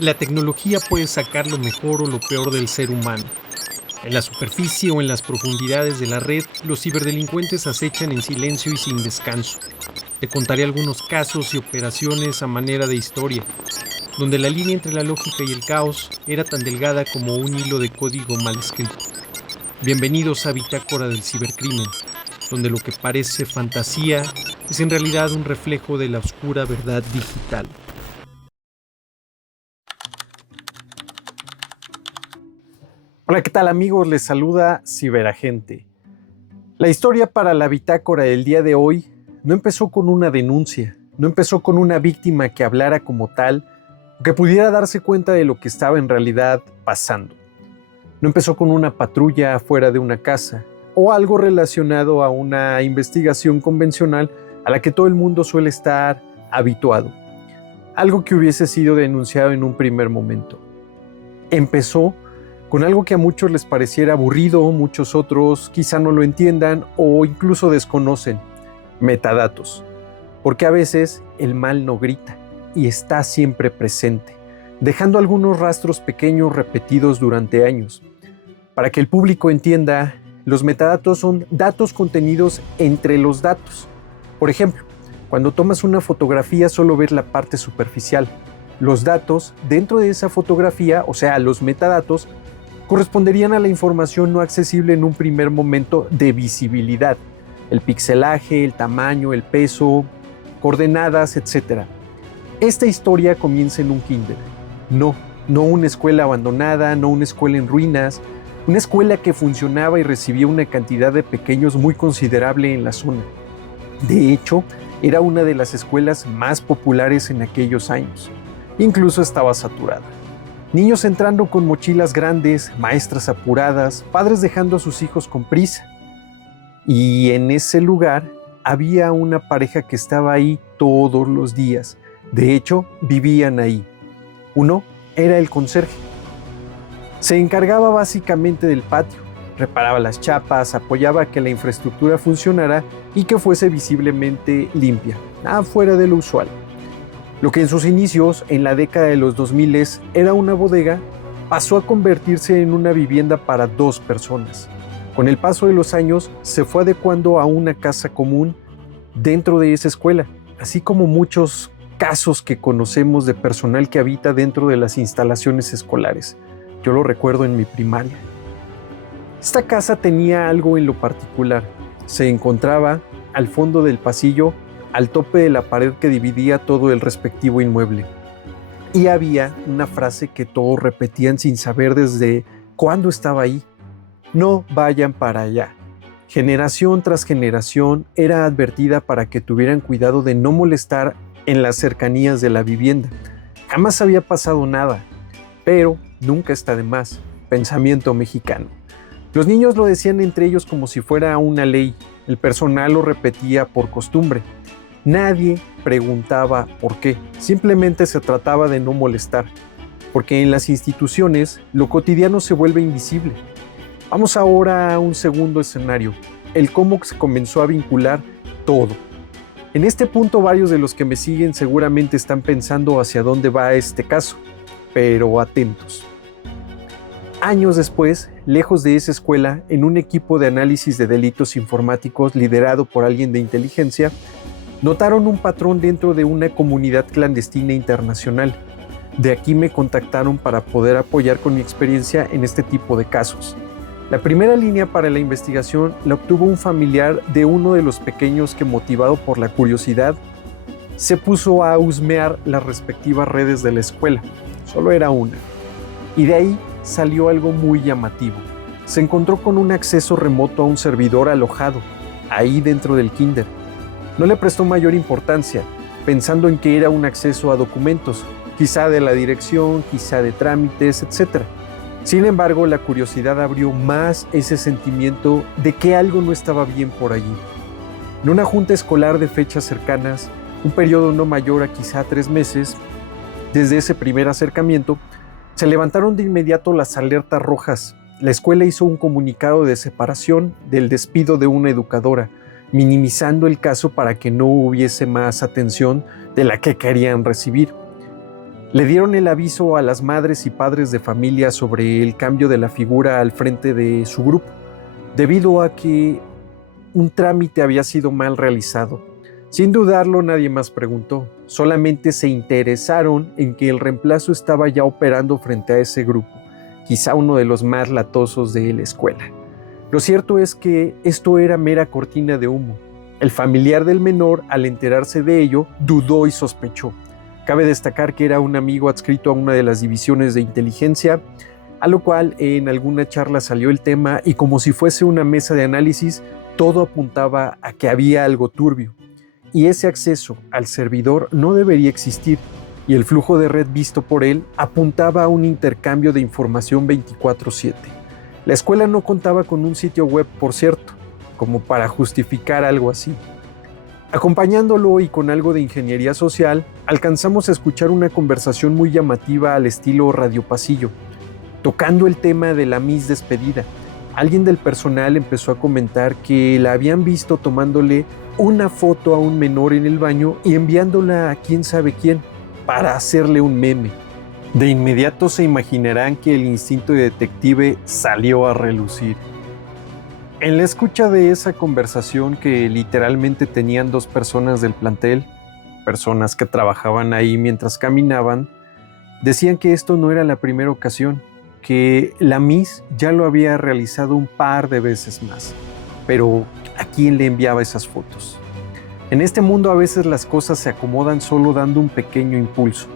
La tecnología puede sacar lo mejor o lo peor del ser humano. En la superficie o en las profundidades de la red, los ciberdelincuentes acechan en silencio y sin descanso. Te contaré algunos casos y operaciones a manera de historia, donde la línea entre la lógica y el caos era tan delgada como un hilo de código mal escrito. Bienvenidos a Bitácora del Cibercrimen, donde lo que parece fantasía es en realidad un reflejo de la oscura verdad digital. Hola, ¿qué tal amigos? Les saluda Ciberagente. La historia para la bitácora del día de hoy no empezó con una denuncia, no empezó con una víctima que hablara como tal, o que pudiera darse cuenta de lo que estaba en realidad pasando. No empezó con una patrulla fuera de una casa, o algo relacionado a una investigación convencional a la que todo el mundo suele estar habituado. Algo que hubiese sido denunciado en un primer momento. Empezó con algo que a muchos les pareciera aburrido, muchos otros quizá no lo entiendan o incluso desconocen: metadatos. Porque a veces el mal no grita y está siempre presente, dejando algunos rastros pequeños repetidos durante años. Para que el público entienda, los metadatos son datos contenidos entre los datos. Por ejemplo, cuando tomas una fotografía solo ves la parte superficial. Los datos dentro de esa fotografía, o sea, los metadatos, corresponderían a la información no accesible en un primer momento de visibilidad: el pixelaje, el tamaño, el peso, coordenadas, etc. Esta historia comienza en un kinder. No una escuela abandonada, no una escuela en ruinas, una escuela que funcionaba y recibía una cantidad de pequeños muy considerable en la zona. De hecho, era una de las escuelas más populares en aquellos años. Incluso estaba saturada. Niños entrando con mochilas grandes, maestras apuradas, padres dejando a sus hijos con prisa. Y en ese lugar había una pareja que estaba ahí todos los días. De hecho, vivían ahí. Uno era el conserje. Se encargaba básicamente del patio, reparaba las chapas, apoyaba que la infraestructura funcionara y que fuese visiblemente limpia, nada fuera de lo usual. Lo que en sus inicios, en la década de los 2000, era una bodega, pasó a convertirse en una vivienda para 2 personas. Con el paso de los años, se fue adecuando a una casa común dentro de esa escuela, así como muchos casos que conocemos de personal que habita dentro de las instalaciones escolares. Yo lo recuerdo en mi primaria. Esta casa tenía algo en lo particular. Se encontraba al fondo del pasillo, al tope de la pared que dividía todo el respectivo inmueble. Y había una frase que todos repetían sin saber desde cuándo estaba ahí: no vayan para allá. Generación tras generación era advertida para que tuvieran cuidado de no molestar en las cercanías de la vivienda. Jamás había pasado nada, pero nunca está de más. Pensamiento mexicano. Los niños lo decían entre ellos como si fuera una ley. El personal lo repetía por costumbre. Nadie preguntaba por qué, simplemente se trataba de no molestar, porque en las instituciones lo cotidiano se vuelve invisible. Vamos ahora a un segundo escenario, el cómo se comenzó a vincular todo. En este punto varios de los que me siguen seguramente están pensando hacia dónde va este caso, pero atentos. Años después, lejos de esa escuela, en un equipo de análisis de delitos informáticos liderado por alguien de inteligencia, notaron un patrón dentro de una comunidad clandestina internacional. De aquí me contactaron para poder apoyar con mi experiencia en este tipo de casos. La primera línea para la investigación la obtuvo un familiar de uno de los pequeños que, motivado por la curiosidad, se puso a husmear las respectivas redes de la escuela. Solo era una. Y de ahí salió algo muy llamativo. Se encontró con un acceso remoto a un servidor alojado, ahí dentro del kinder. No le prestó mayor importancia, pensando en que era un acceso a documentos, quizá de la dirección, quizá de trámites, etc. Sin embargo, la curiosidad abrió más ese sentimiento de que algo no estaba bien por allí. En una junta escolar de fechas cercanas, un periodo no mayor a quizá 3 meses, desde ese primer acercamiento, se levantaron de inmediato las alertas rojas. La escuela hizo un comunicado de separación del despido de una educadora, minimizando el caso para que no hubiese más atención de la que querían recibir. Le dieron el aviso a las madres y padres de familia sobre el cambio de la figura al frente de su grupo, debido a que un trámite había sido mal realizado. Sin dudarlo, nadie más preguntó, solamente se interesaron en que el reemplazo estaba ya operando frente a ese grupo, quizá uno de los más latosos de la escuela. Lo cierto es que esto era mera cortina de humo. El familiar del menor, al enterarse de ello, dudó y sospechó. Cabe destacar que era un amigo adscrito a una de las divisiones de inteligencia, a lo cual en alguna charla salió el tema y como si fuese una mesa de análisis, todo apuntaba a que había algo turbio. Y ese acceso al servidor no debería existir, y el flujo de red visto por él apuntaba a un intercambio de información 24/7. La escuela no contaba con un sitio web, por cierto, como para justificar algo así. Acompañándolo y con algo de ingeniería social, alcanzamos a escuchar una conversación muy llamativa al estilo Radio Pasillo, tocando el tema de la Miss despedida. Alguien del personal empezó a comentar que la habían visto tomándole una foto a un menor en el baño y enviándola a quién sabe quién para hacerle un meme. De inmediato se imaginarán que el instinto de detective salió a relucir. En la escucha de esa conversación que literalmente tenían dos personas del plantel, personas que trabajaban ahí mientras caminaban, decían que esto no era la primera ocasión, que la Miss ya lo había realizado un par de veces más. Pero, ¿a quién le enviaba esas fotos? En este mundo a veces las cosas se acomodan solo dando un pequeño impulso.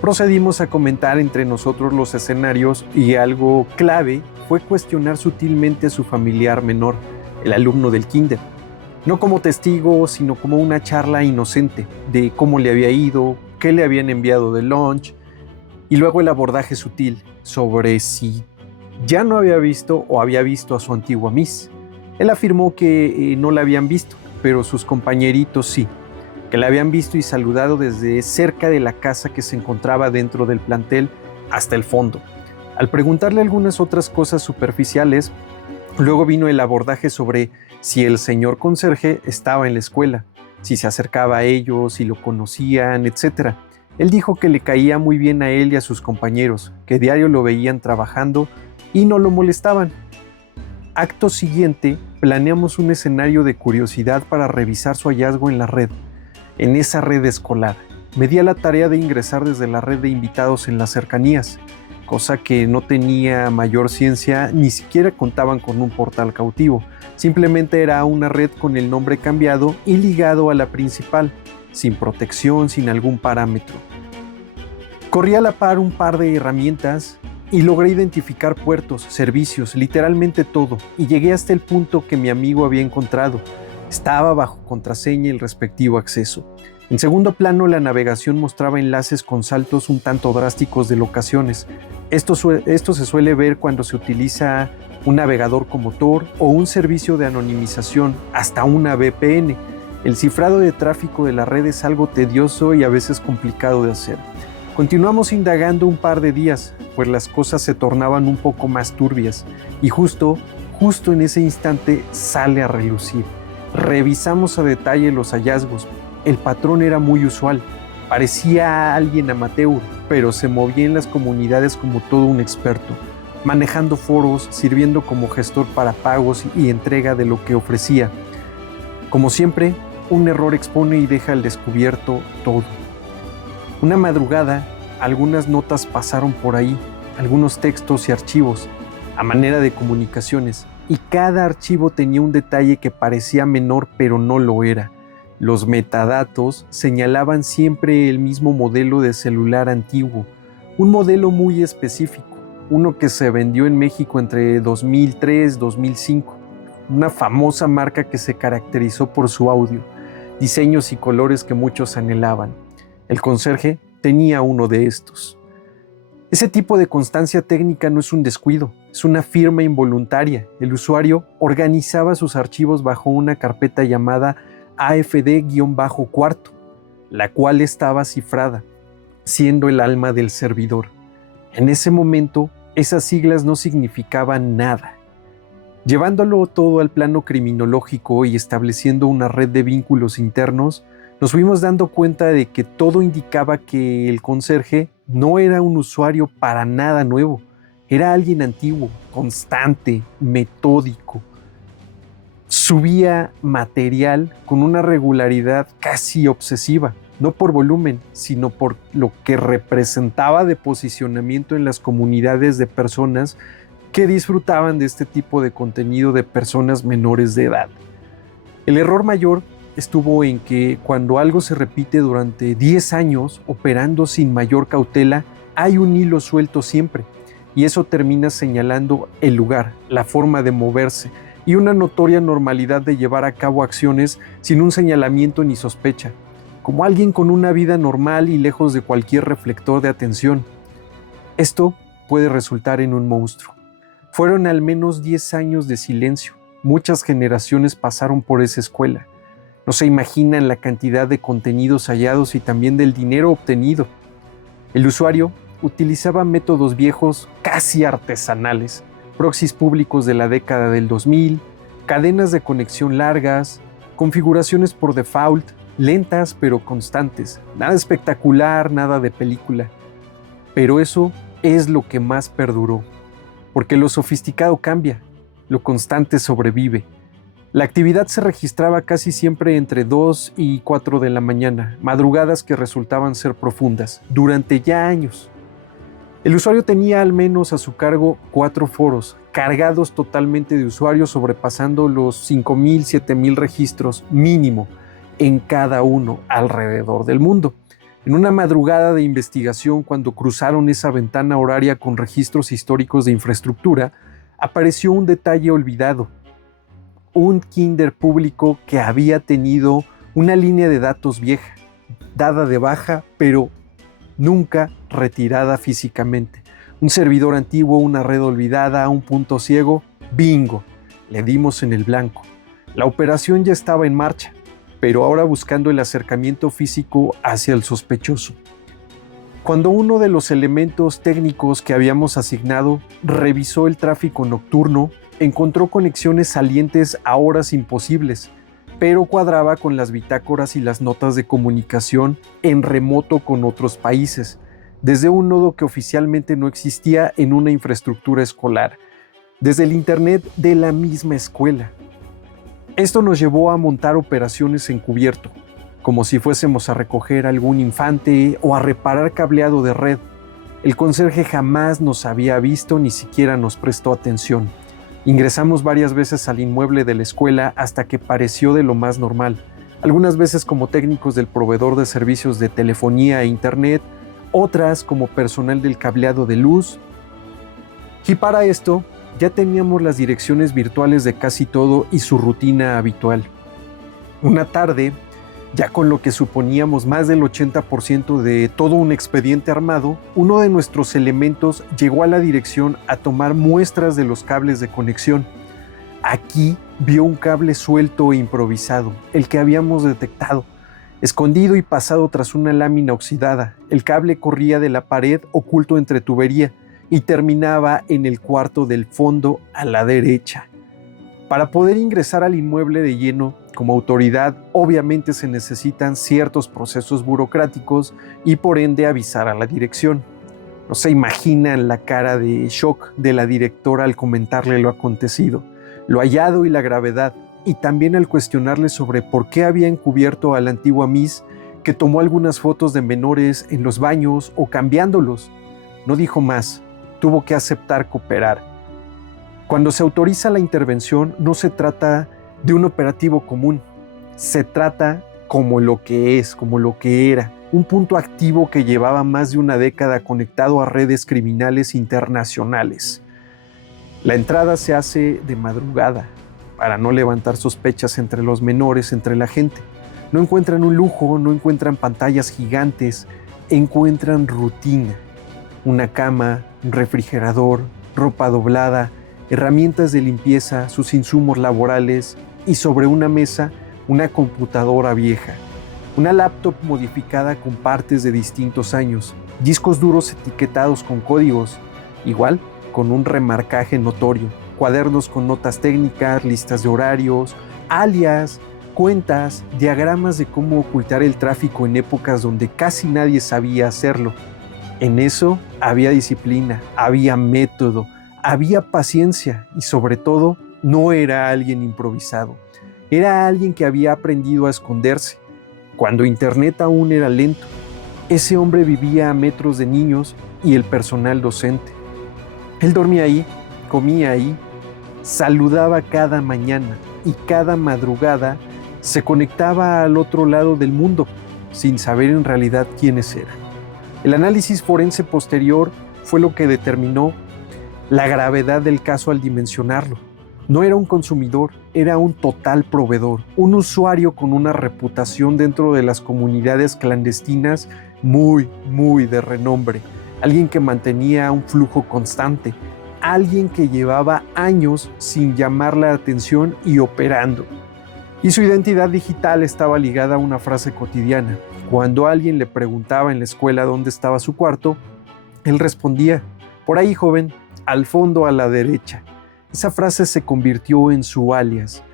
Procedimos a comentar entre nosotros los escenarios y algo clave fue cuestionar sutilmente a su familiar menor, el alumno del kinder. No como testigo, sino como una charla inocente de cómo le había ido, qué le habían enviado de lunch, y luego el abordaje sutil sobre si ya no había visto o había visto a su antigua Miss. Él afirmó que no la habían visto, pero sus compañeritos sí, que la habían visto y saludado desde cerca de la casa que se encontraba dentro del plantel hasta el fondo. Al preguntarle algunas otras cosas superficiales, luego vino el abordaje sobre si el señor conserje estaba en la escuela, si se acercaba a ellos, si lo conocían, etc. Él dijo que le caía muy bien a él y a sus compañeros, que diario lo veían trabajando y no lo molestaban. Acto siguiente, planeamos un escenario de curiosidad para revisar su hallazgo en la red, en esa red escolar. Me di a la tarea de ingresar desde la red de invitados en las cercanías, cosa que no tenía mayor ciencia, ni siquiera contaban con un portal cautivo. Simplemente era una red con el nombre cambiado y ligado a la principal, sin protección, sin algún parámetro. Corrí a la par un par de herramientas y logré identificar puertos, servicios, literalmente todo, y llegué hasta el punto que mi amigo había encontrado. Estaba bajo contraseña el respectivo acceso. En segundo plano, la navegación mostraba enlaces con saltos un tanto drásticos de locaciones. Esto se suele ver cuando se utiliza un navegador como Tor o un servicio de anonimización, hasta una VPN. El cifrado de tráfico de la red es algo tedioso y a veces complicado de hacer. Continuamos indagando un par de días, pues las cosas se tornaban un poco más turbias, y justo en ese instante sale a relucir. Revisamos a detalle los hallazgos. El patrón era muy usual, parecía alguien amateur, pero se movía en las comunidades como todo un experto, manejando foros, sirviendo como gestor para pagos y entrega de lo que ofrecía. Como siempre, un error expone y deja al descubierto todo. Una madrugada, algunas notas pasaron por ahí, algunos textos y archivos, a manera de comunicaciones, y cada archivo tenía un detalle que parecía menor pero no lo era. Los metadatos señalaban siempre el mismo modelo de celular antiguo, un modelo muy específico, uno que se vendió en México entre 2003 y 2005, una famosa marca que se caracterizó por su audio, diseños y colores que muchos anhelaban. El conserje tenía uno de estos. Ese tipo de constancia técnica no es un descuido, es una firma involuntaria. El usuario organizaba sus archivos bajo una carpeta llamada AFD-cuarto, la cual estaba cifrada, siendo el alma del servidor. En ese momento, esas siglas no significaban nada. Llevándolo todo al plano criminológico y estableciendo una red de vínculos internos, nos fuimos dando cuenta de que todo indicaba que el conserje No era un usuario para nada nuevo. Era alguien antiguo, constante, metódico. Subía material con una regularidad casi obsesiva, no por volumen, sino por lo que representaba de posicionamiento en las comunidades de personas que disfrutaban de este tipo de contenido de personas menores de edad. El error mayor estuvo en que cuando algo se repite durante 10 años, operando sin mayor cautela, hay un hilo suelto siempre, y eso termina señalando el lugar, la forma de moverse, y una notoria normalidad de llevar a cabo acciones sin un señalamiento ni sospecha, como alguien con una vida normal y lejos de cualquier reflector de atención. Esto puede resultar en un monstruo. Fueron al menos 10 años de silencio. Muchas generaciones pasaron por esa escuela. No se imaginan la cantidad de contenidos hallados y también del dinero obtenido. El usuario utilizaba métodos viejos casi artesanales, proxies públicos de la década del 2000, cadenas de conexión largas, configuraciones por default, lentas pero constantes. Nada espectacular, nada de película. Pero eso es lo que más perduró, porque lo sofisticado cambia, lo constante sobrevive. La actividad se registraba casi siempre entre 2 y 4 de la mañana, madrugadas que resultaban ser profundas, durante ya años. El usuario tenía al menos a su cargo 4 foros, cargados totalmente de usuarios, sobrepasando los 5,000, 7,000 registros mínimo en cada uno alrededor del mundo. En una madrugada de investigación, cuando cruzaron esa ventana horaria con registros históricos de infraestructura, apareció un detalle olvidado. Un kinder público que había tenido una línea de datos vieja, dada de baja, pero nunca retirada físicamente. Un servidor antiguo, una red olvidada, un punto ciego. ¡Bingo! Le dimos en el blanco. La operación ya estaba en marcha, pero ahora buscando el acercamiento físico hacia el sospechoso. Cuando uno de los elementos técnicos que habíamos asignado revisó el tráfico nocturno, encontró conexiones salientes a horas imposibles, pero cuadraba con las bitácoras y las notas de comunicación en remoto con otros países, desde un nodo que oficialmente no existía en una infraestructura escolar, desde el internet de la misma escuela. Esto nos llevó a montar operaciones encubierto, como si fuésemos a recoger algún infante o a reparar cableado de red. El conserje jamás nos había visto, ni siquiera nos prestó atención. Ingresamos varias veces al inmueble de la escuela hasta que pareció de lo más normal, algunas veces como técnicos del proveedor de servicios de telefonía e internet, otras como personal del cableado de luz. Y para esto, ya teníamos las direcciones virtuales de casi todo y su rutina habitual. Una tarde, ya con lo que suponíamos más del 80% de todo un expediente armado, uno de nuestros elementos llegó a la dirección a tomar muestras de los cables de conexión. Aquí vio un cable suelto e improvisado, el que habíamos detectado, escondido y pasado tras una lámina oxidada. El cable corría de la pared oculto entre tubería y terminaba en el cuarto del fondo a la derecha. Para poder ingresar al inmueble de lleno, como autoridad, obviamente se necesitan ciertos procesos burocráticos y por ende avisar a la dirección. No se imaginan la cara de shock de la directora al comentarle lo acontecido, lo hallado y la gravedad, y también al cuestionarle sobre por qué había encubierto a la antigua Miss, que tomó algunas fotos de menores en los baños o cambiándolos. No dijo más, tuvo que aceptar cooperar. Cuando se autoriza la intervención, no se trata de un operativo común, se trata como lo que es, como lo que era, un punto activo que llevaba más de una década conectado a redes criminales internacionales. La entrada se hace de madrugada, para no levantar sospechas entre los menores, entre la gente. No encuentran un lujo, no encuentran pantallas gigantes, encuentran rutina. Una cama, un refrigerador, ropa doblada, herramientas de limpieza, sus insumos laborales y sobre una mesa una computadora vieja, una laptop modificada con partes de distintos años, discos duros etiquetados con códigos, igual con un remarcaje notorio, cuadernos con notas técnicas, listas de horarios, alias, cuentas, diagramas de cómo ocultar el tráfico en épocas donde casi nadie sabía hacerlo. En eso había disciplina, había método, había paciencia y sobre todo no era alguien improvisado. Era alguien que había aprendido a esconderse, cuando Internet aún era lento. Ese hombre vivía a metros de niños y el personal docente. Él dormía ahí, comía ahí, saludaba cada mañana y cada madrugada se conectaba al otro lado del mundo, sin saber en realidad quiénes eran. El análisis forense posterior fue lo que determinó la gravedad del caso al dimensionarlo. No era un consumidor, era un total proveedor, un usuario con una reputación dentro de las comunidades clandestinas muy de renombre, alguien que mantenía un flujo constante, alguien que llevaba años sin llamar la atención y operando. Y su identidad digital estaba ligada a una frase cotidiana. Cuando alguien le preguntaba en la escuela dónde estaba su cuarto, él respondía: por ahí, joven, al fondo a la derecha. Esa frase se convirtió en su alias,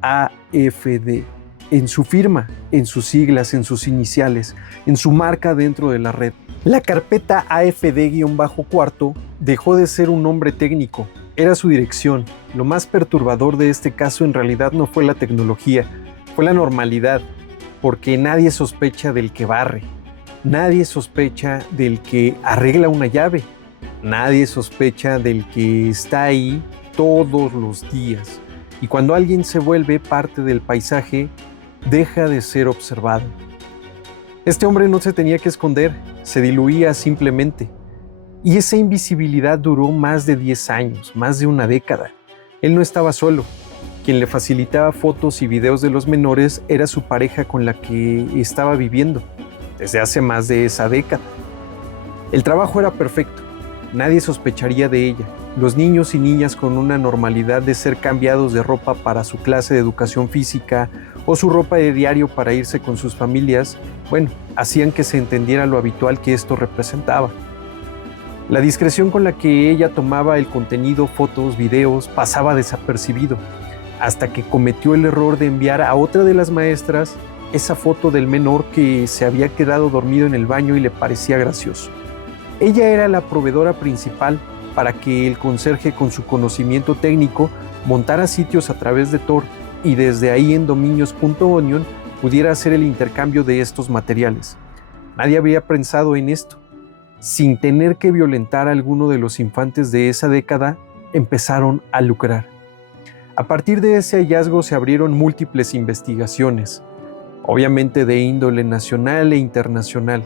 AFD, en su firma, en sus siglas, en sus iniciales, en su marca dentro de la red. La carpeta AFD-cuarto dejó de ser un nombre técnico, era su dirección. Lo más perturbador de este caso en realidad no fue la tecnología, fue la normalidad, porque nadie sospecha del que barre, nadie sospecha del que arregla una llave, nadie sospecha del que está ahí todos los días. Y cuando alguien se vuelve parte del paisaje, deja de ser observado. Este hombre no se tenía que esconder, se diluía simplemente. Y esa invisibilidad duró más de 10 años, más de una década. Él no estaba solo. Quien le facilitaba fotos y videos de los menores era su pareja con la que estaba viviendo desde hace más de esa década. El trabajo era perfecto, nadie sospecharía de ella. Los niños y niñas con una normalidad de ser cambiados de ropa para su clase de educación física o su ropa de diario para irse con sus familias, hacían que se entendiera lo habitual que esto representaba. La discreción con la que ella tomaba el contenido, fotos, videos, pasaba desapercibido, hasta que cometió el error de enviar a otra de las maestras esa foto del menor que se había quedado dormido en el baño y le parecía gracioso. Ella era la proveedora principal para que el conserje, con su conocimiento técnico, montara sitios a través de Tor y desde ahí en dominios.onion pudiera hacer el intercambio de estos materiales. Nadie había pensado en esto. Sin tener que violentar a alguno de los infantes de esa década, empezaron a lucrar. A partir de ese hallazgo se abrieron múltiples investigaciones, obviamente de índole nacional e internacional.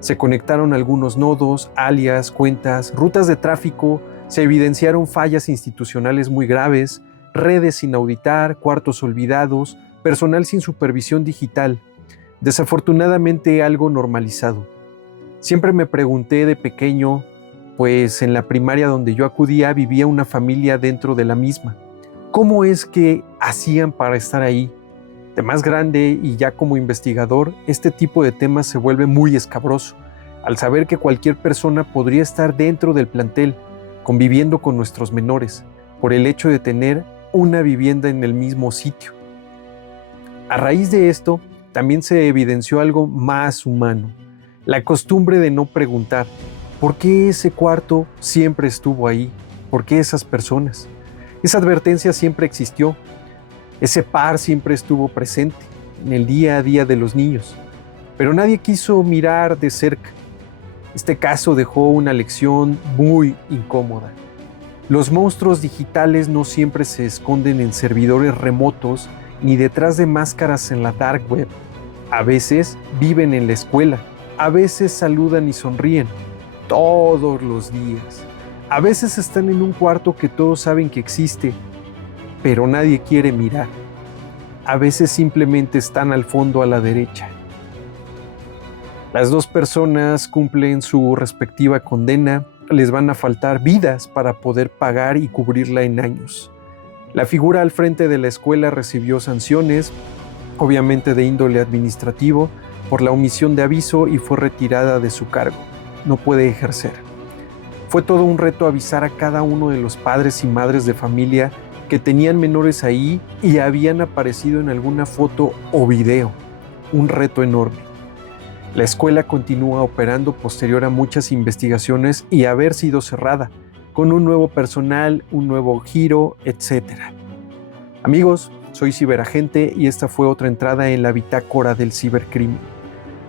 Se conectaron algunos nodos, alias, cuentas, rutas de tráfico, se evidenciaron fallas institucionales muy graves, redes sin auditar, cuartos olvidados, personal sin supervisión digital. Desafortunadamente algo normalizado. Siempre me pregunté de pequeño, pues en la primaria donde yo acudía vivía una familia dentro de la misma. ¿Cómo es que hacían para estar ahí? De más grande y ya como investigador, este tipo de temas se vuelve muy escabroso, al saber que cualquier persona podría estar dentro del plantel, conviviendo con nuestros menores, por el hecho de tener una vivienda en el mismo sitio. A raíz de esto, también se evidenció algo más humano, la costumbre de no preguntar, ¿por qué ese cuarto siempre estuvo ahí? ¿Por qué esas personas? Esa advertencia siempre existió. Ese par siempre estuvo presente en el día a día de los niños, pero nadie quiso mirar de cerca. Este caso dejó una lección muy incómoda. Los monstruos digitales no siempre se esconden en servidores remotos ni detrás de máscaras en la dark web. A veces viven en la escuela, a veces saludan y sonríen, todos los días. A veces están en un cuarto que todos saben que existe, pero nadie quiere mirar. A veces simplemente están al fondo a la derecha. Las dos personas cumplen su respectiva condena, les van a faltar vidas para poder pagar y cubrirla en años. La figura al frente de la escuela recibió sanciones, obviamente de índole administrativo, por la omisión de aviso y fue retirada de su cargo. No puede ejercer. Fue todo un reto avisar a cada uno de los padres y madres de familia que tenían menores ahí y habían aparecido en alguna foto o video. Un reto enorme. La escuela continúa operando posterior a muchas investigaciones y haber sido cerrada, con un nuevo personal, un nuevo giro, etc. Amigos, soy ciberagente y esta fue otra entrada en la bitácora del cibercrimen.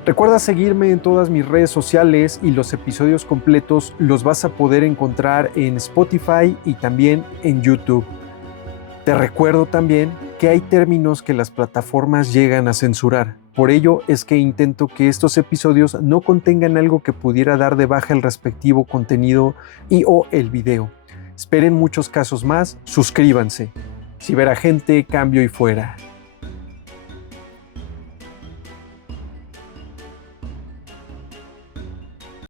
Recuerda seguirme en todas mis redes sociales y los episodios completos los vas a poder encontrar en Spotify y también en YouTube. Te recuerdo también que hay términos que las plataformas llegan a censurar. Por ello es que intento que estos episodios no contengan algo que pudiera dar de baja el respectivo contenido y o el video. Esperen muchos casos más, suscríbanse. Ciberagente, cambio y fuera.